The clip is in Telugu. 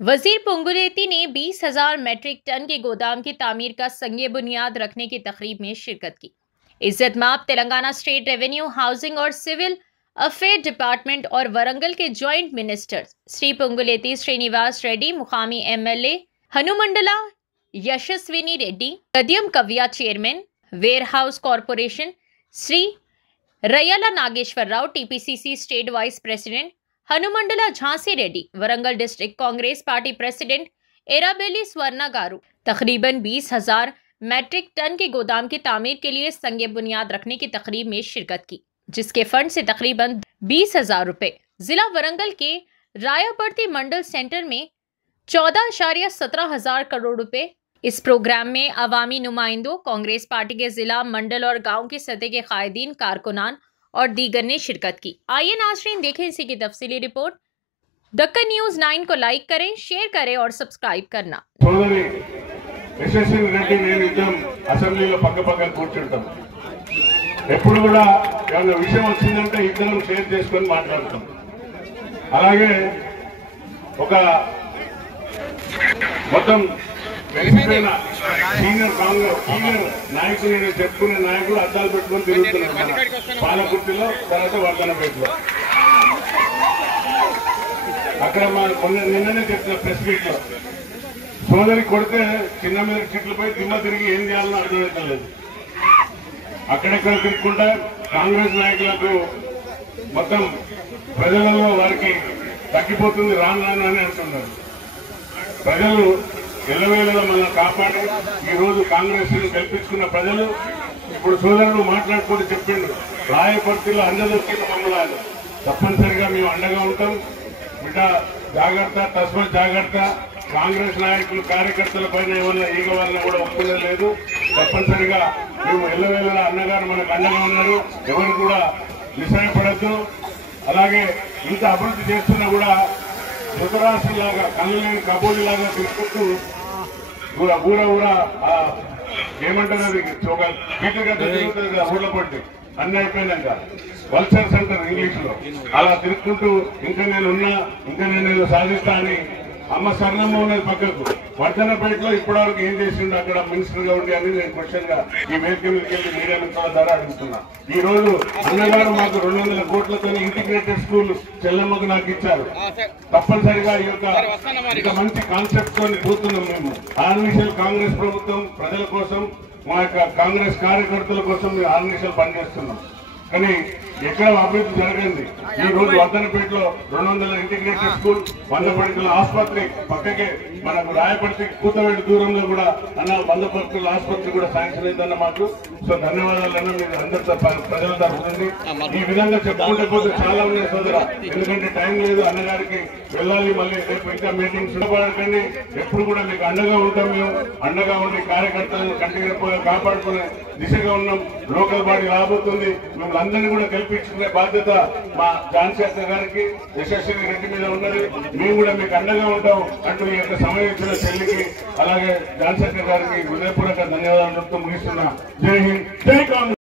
वजीर पुंगुलेती ने 20,000 मैट्रिक टन के गोदाम की तामीर का संगे बुनियाद रखने की तकरीब में शिरकत की। इज्जत माब तेलंगाना स्टेट रेवेन्यू, हाउसिंग और सिविल अफेयर डिपार्टमेंट और वरंगल के जॉइंट मिनिस्टर श्री पुंगुलेती श्रीनिवास रेड्डी, मुकामी MLA Hanumandla Yashaswini Reddy, Gadyam Kavya chairman warehouse corporation Shri Rayala Nageswara Rao, TPCC state vice president Hanumandla Jhansi Reddy, Warangal district Congress party president Errabelli Swarna garu तकरीबन 20,000 मैट्रिक टन के गोदाम की तामीर के लिए संगे बुनियाद रखने की तकरीब में शिरकत की, जिसके फंड से तकरीबन 20,000 रुपए जिला वरंगल के रायापड़ती मंडल सेंटर में 14,17 करोड़ रुपए। इस प्रोग्राम में अवामी नुमाइंदों, कांग्रेस पार्टी के जिला, मंडल और गांव की सतह के कायदीन, कारकुनान और दीगर ने शिरकत की। आइए नाज़रीन देखें इसी की तफसीली रिपोर्ट। दक्कन न्यूज़ 9 को लाइक करें, शेयर करें और सब्सक्राइब करना। అసెంబ్లీలో పక్కపక్కన కూర్చుంటాం. ఎప్పుడు కూడా ఏమైనా విషయం వచ్చిందంటే ఇద్దరం షేర్ చేసుకొని మాట్లాడతాం. అలాగే ఒక మొత్తం వెలిసిపోయిన సీనియర్ నాయకులు చెప్పుకునే నాయకులు అద్దాలు పెట్టుకొని తిరుగుతున్నారు పాలకుర్తిలో, తర్వాత వర్ధనపేటలో. అక్కడ నిన్ననే చెప్పిన ప్రెస్ మీట్ లో సోదరి కొడితే చిన్న మీద చెట్లపై దిమ్మ తిరిగి ఏం చేయాలని అర్థమవుతలేదు. అక్కడెక్కడ తిరుగుకుంటా కాంగ్రెస్ నాయకులకు మొత్తం ప్రజలలో వారికి తగ్గిపోతుంది రాను రాను అని అంటున్నారు. ప్రజలు ఎల్లవేళలో మనం కాపాడి ఈ రోజు కాంగ్రెస్ గెలిపించుకున్న ప్రజలు ఇప్పుడు సోదరుడు మాట్లాడుకుంటూ చెప్పిండు, రాయపర్తిలో అందరికీ మమ్మల్ని తప్పనిసరిగా మేము అండగా ఉంటాం. బిడ్డ జాగ్రత్త, తస్మత్ జాగ్రత్త. కాంగ్రెస్ నాయకులు కార్యకర్తల పైన ఏమన్నా ఈగ వల్ల కూడా ఒప్పుకునేది లేదు. తప్పనిసరిగా మేము ఎల్లవేళలా అన్నగారు మనకు అండగా ఉన్నారు. ఎవరు కూడా నిస్సహాయపడద్దు. అలాగే ఇంత అభివృద్ధి చేస్తున్నా కూడా ధృతరాష్ట్రలాగా కళ్ళు లేని కబోడిలాగా తీసుకుంటూ ఊర ఏమంటారు అది ఒక గట్టిగా తిరుగుతుంది కదా ఊళ్ళ పట్టి అన్ని అయిపోయినాక వల్చర్ సెంటర్ ఇంగ్లీష్ లో అలా తిరుగుకుంటూ ఇంకా నేను సాధిస్తా అని అమ్మ సర్ణమ్మ ఉన్నది పక్కకు. వర్ధనపేటలో ఇప్పటివరకు ఏం చేసిండు అక్కడ మినిస్టర్ గా ఉండి అని నేను క్వశ్చన్ గా ఈ వేదిక మీదకి వెళ్ళి మీడియా మిత్రుల ద్వారా అడుగుతున్నా. ఈ రోజు అన్నగారు మాకు 200 కోట్లతో ఇంటిగ్రేటెడ్ స్కూల్ చెల్లమ్మకు నాకు ఇచ్చారు. తప్పనిసరిగా ఈ యొక్క మంచి కాన్సెప్ట్ తో కూర్చున్నాం మేము. ఆర్నిషల్ కాంగ్రెస్ ప్రభుత్వం ప్రజల కోసం, మా యొక్క కాంగ్రెస్ కార్యకర్తల కోసం మేము ఆర్నిషల్ పనిచేస్తున్నాం. కానీ ఎక్కడ అభివృద్ధి జరగండి. ఈ రోజు వర్ధనపేటలో 200 ఇంటిగ్రేటెడ్ స్కూల్, 100 పడకల ఆసుపత్రి పక్కకే మనకు రాయపడితే కూతవేడి దూరంలో కూడా అన్న 100 పడకల ఆసుపత్రి కూడా శాంక్షన్ అయిందన్న మాకు. సో ధన్యవాదాలన్నా మీరు అందరితో ప్రజల తరఫుంది. ఈ విధంగా చెప్పుకుంటే పోతే చాలా ఉన్నాయి సోదర, ఎందుకంటే టైం లేదు. అన్నగారికి వెళ్ళాలి, మళ్ళీ రేపు ఇంకా మీటింగ్స్ ఉండబడకండి. ఎప్పుడు కూడా మీకు అండగా ఉంటాం. మేము అండగా ఉండి కార్యకర్తలను కంటిన్యూ కాపాడుకునే దిశగా ఉన్నాం. లోకల్ బాడీ రాబోతుంది. మిమ్మల్ని అందరినీ కూడా కల్పించుకునే బాధ్యత మా ఝాన్సీ అక్క గారికి, యశస్విని రెడ్డి మీద ఉన్నది. మేము కూడా మీకు అండగా ఉంటాం అంటూ ఈ యొక్క సమయం ఇచ్చిన చెల్లికి, అలాగే ఝాన్సీ అక్క గారికి హృదయపూర్వక ధన్యవాదాలు చెప్తూ ముగిస్తున్నా. జై హింద్, జై కాంగ్రెస్.